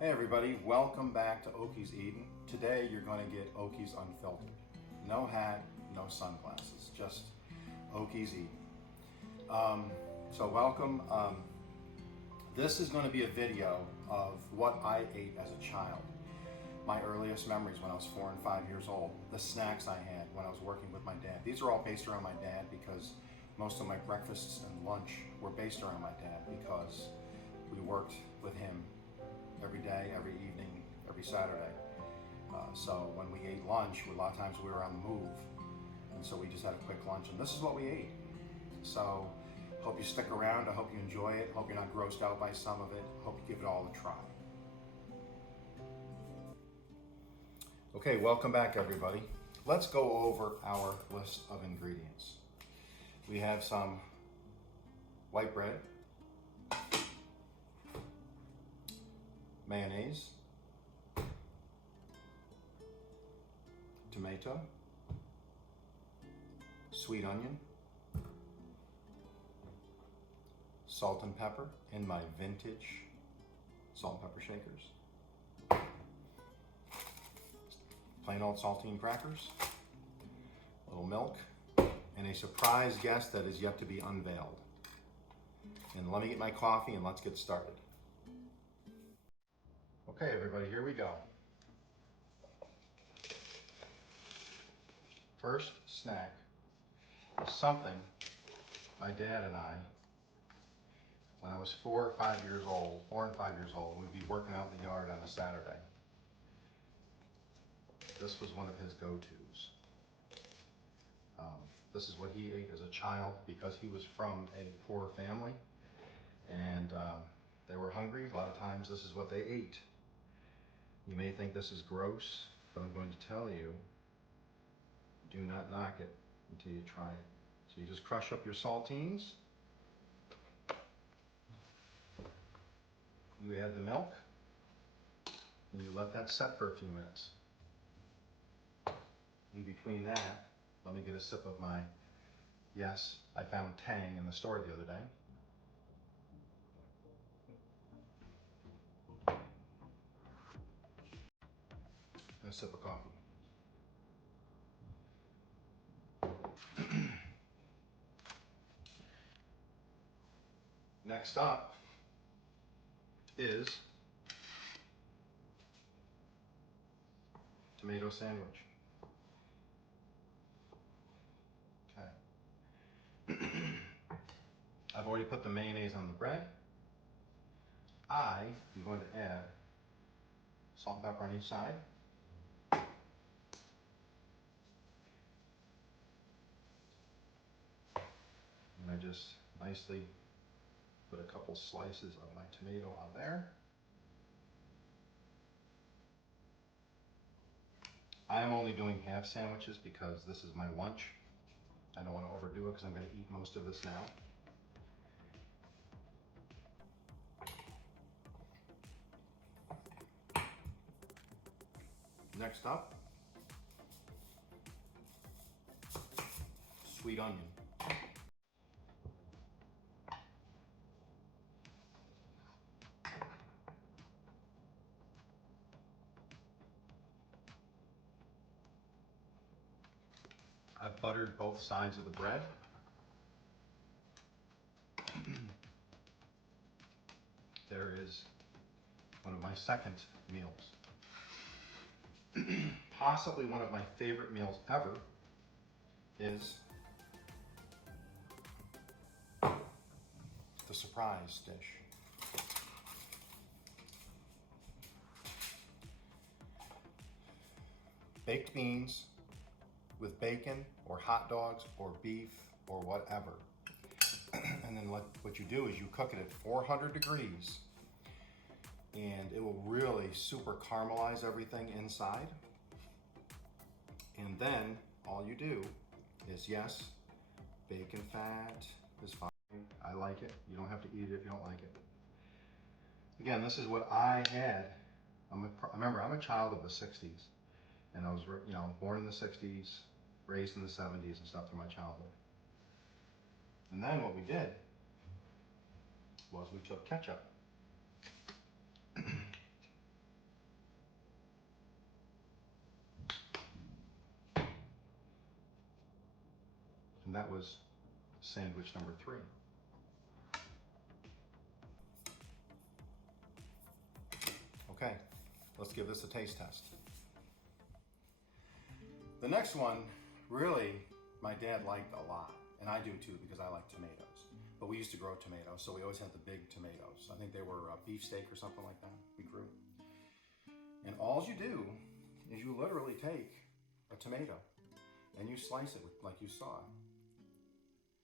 Hey everybody, welcome back to Okies Eden. Today you're going to get Okies unfiltered. No hat, no sunglasses, just Okies Eden. So welcome. This is going to be a video of what I ate as a child. My earliest memories when I was 4 and 5 years old. The snacks I had when I was working with my dad. These are all based around my dad because most of my breakfasts and lunch were based around my dad because we worked with him every day, every evening, every Saturday. So when we ate lunch, a lot of times we were on the move, and so we just had a quick lunch, and this is what we ate. So hope you stick around. I hope you enjoy it. Hope you're not grossed out by some of it. Hope you give it all a try. Okay, welcome back everybody. Let's go over our list of ingredients. We have some white bread, mayonnaise, tomato, sweet onion, salt and pepper in my vintage salt and pepper shakers, plain old saltine crackers, a little milk, and a surprise guest that is yet to be unveiled. And let me get my coffee and let's get started. Okay, everybody, here we go. First snack is something my dad and I, when I was 4 and 5 years old, we'd be working out in the yard on a Saturday. This was one of his go-tos. This is what he ate as a child because he was from a poor family and they were hungry. A lot of times this is what they ate. You may think this is gross, but I'm going to tell you, do not knock it until you try it. So you just crush up your saltines. You add the milk, and you let that set for a few minutes. In between that, let me get a sip of my, yes, I found Tang in the store the other day. And a sip of coffee. Next up is tomato sandwich. Okay. I've already put the mayonnaise on the bread. I am going to add salt and pepper on each side. And I just nicely put a couple slices of my tomato on there. I am only doing half sandwiches because this is my lunch. I don't want to overdo it because I'm going to eat most of this now. Next up, sweet onion. I've buttered both sides of the bread. There is one of my second meals. Possibly one of my favorite meals ever is the surprise dish. Baked beans with bacon or hot dogs or beef or whatever. And then what you do is you cook it at 400 degrees and it will really super caramelize everything inside. And then all you do is, yes, bacon fat is fine. I like it. You don't have to eat it if you don't like it. Again, this is what I had. Remember, I'm a child of the 60s. And I was, born in the 60s, raised in the 70s and stuff through my childhood. And then what we did was we took ketchup. that was sandwich number 3. Okay, let's give this a taste test. The next one, really, my dad liked a lot, and I do too because I like tomatoes. But we used to grow tomatoes, so we always had the big tomatoes. I think they were beefsteak or something like that we grew. And all you do is you literally take a tomato and you slice it like you saw.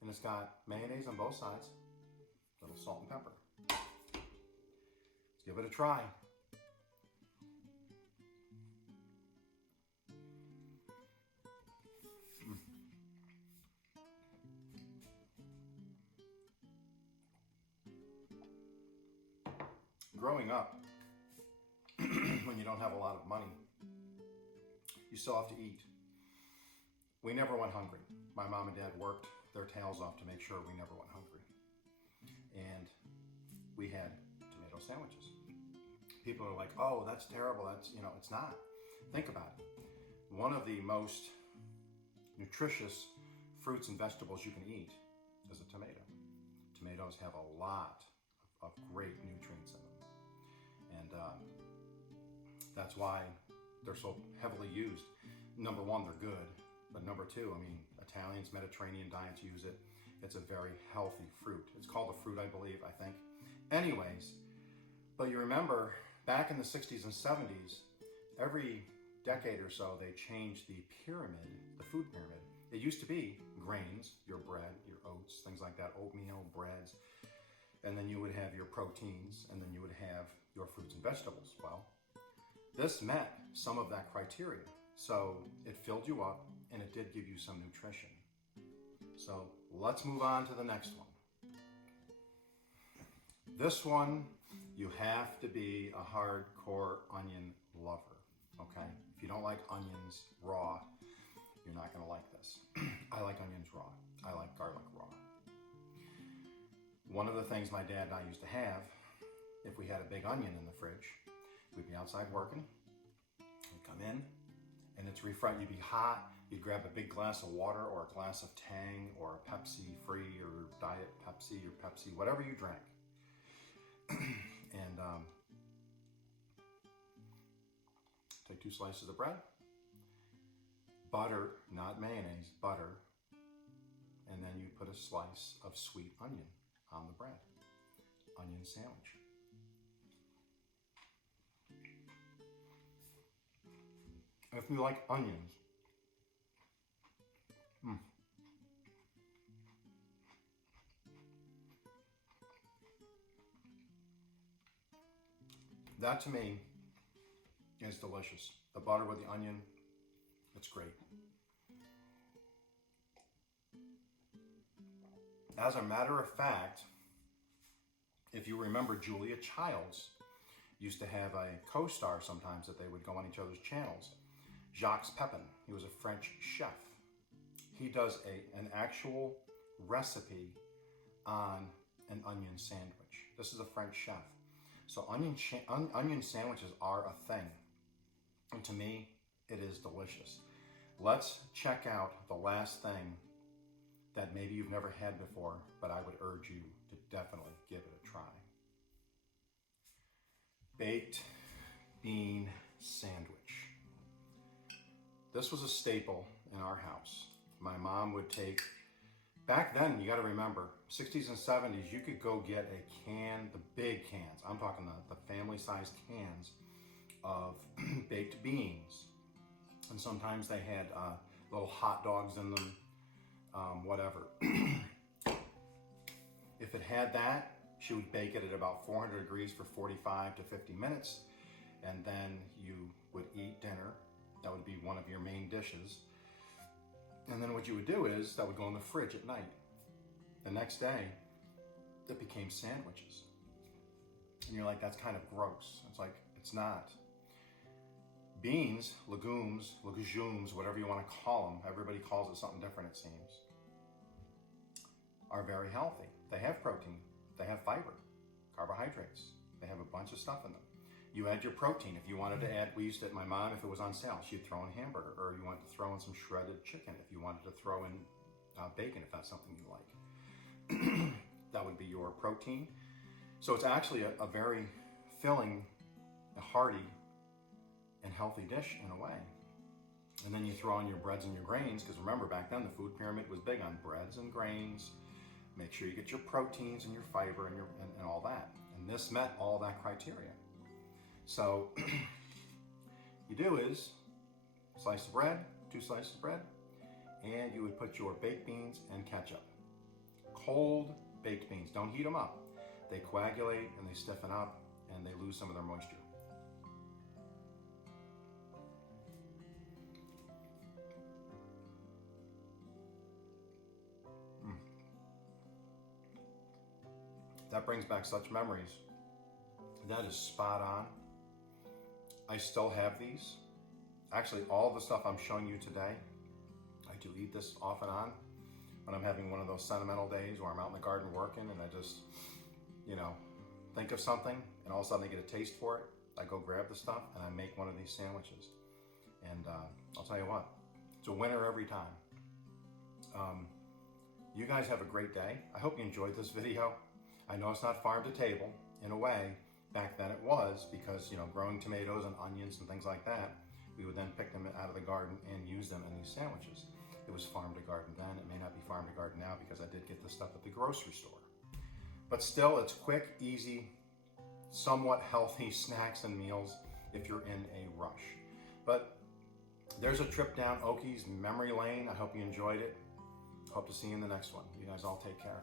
And it's got mayonnaise on both sides, a little salt and pepper. Let's give it a try. Growing up, when you don't have a lot of money, you still have to eat. We never went hungry. My mom and dad worked their tails off to make sure we never went hungry. And we had tomato sandwiches. People are like, oh, that's terrible. That's, it's not. Think about it. One of the most nutritious fruits and vegetables you can eat is a tomato. Tomatoes have a lot of great nutrients in them. And that's why they're so heavily used. Number one, they're good. But number two, Italians, Mediterranean diets use it. It's a very healthy fruit. It's called a fruit, I believe, I think. Anyways, but you remember back in the 60s and 70s, every decade or so, they changed the pyramid, the food pyramid. It used to be grains, your bread, your oats, things like that, oatmeal, breads. And then you would have your proteins, and then you would have your fruits and vegetables. Well, this met some of that criteria. So it filled you up, and it did give you some nutrition. So let's move on to the next one. This one, you have to be a hardcore onion lover, okay? If you don't like onions raw, you're not gonna like this. I like onions raw. I like garlic raw. One of the things my dad and I used to have, if we had a big onion in the fridge, we'd be outside working, we'd come in, and it's refreshing. You'd be hot, you'd grab a big glass of water or a glass of Tang or a Pepsi free or Diet Pepsi or Pepsi, whatever you drank. And take 2 slices of bread, butter, not mayonnaise, butter, and then you put a slice of sweet onion on the bread. Onion sandwich. If you like onions, that to me is delicious. The butter with the onion, it's great. As a matter of fact, if you remember, Julia Childs used to have a co-star sometimes that they would go on each other's channels. Jacques Pepin, he was a French chef. He does an actual recipe on an onion sandwich. This is a French chef. So onion sandwiches are a thing. And to me, it is delicious. Let's check out the last thing that maybe you've never had before, but I would urge you to definitely give it a try. Baked bean sandwich. This was a staple in our house. My mom would take, back then, you gotta remember, 60s and 70s, you could go get a can, the big cans, I'm talking the family-sized cans of baked beans. And sometimes they had little hot dogs in them, whatever. If it had that, she would bake it at about 400 degrees for 45 to 50 minutes. And then you would eat dinner. That would be one of your main dishes. And then what you would do is that would go in the fridge at night. The next day, it became sandwiches. And you're like, that's kind of gross. It's like, it's not. Beans, legumes, whatever you want to call them, everybody calls it something different, it seems, are very healthy. They have protein, they have fiber, carbohydrates, they have a bunch of stuff in them. You add your protein. If you wanted to add, we used to, my mom, if it was on sale, she'd throw in hamburger, or you wanted to throw in some shredded chicken, if you wanted to throw in bacon if that's something you like. That would be your protein. So it's actually a very filling, a hearty, and healthy dish in a way. And then you throw on your breads and your grains, because remember back then the food pyramid was big on breads and grains. Make sure you get your proteins and your fiber and all that. And this met all that criteria. So you do is slice of bread, 2 slices of bread, and you would put your baked beans and ketchup. Cold baked beans, don't heat them up. They coagulate and they stiffen up and they lose some of their moisture. That brings back such memories. That is spot on. I still have these. Actually, all the stuff I'm showing you today, I do eat this off and on when I'm having one of those sentimental days where I'm out in the garden working and I just, think of something and all of a sudden I get a taste for it. I go grab the stuff and I make one of these sandwiches. And I'll tell you what, it's a winner every time. You guys have a great day. I hope you enjoyed this video. I know it's not farm to table in a way. Back then it was, because growing tomatoes and onions and things like that, we would then pick them out of the garden and use them in these sandwiches. It was farm to garden then. It may not be farm to garden now because I did get this stuff at the grocery store. But still, it's quick, easy, somewhat healthy snacks and meals if you're in a rush. But there's a trip down Okies memory lane. I hope you enjoyed it. Hope to see you in the next one. You guys all take care.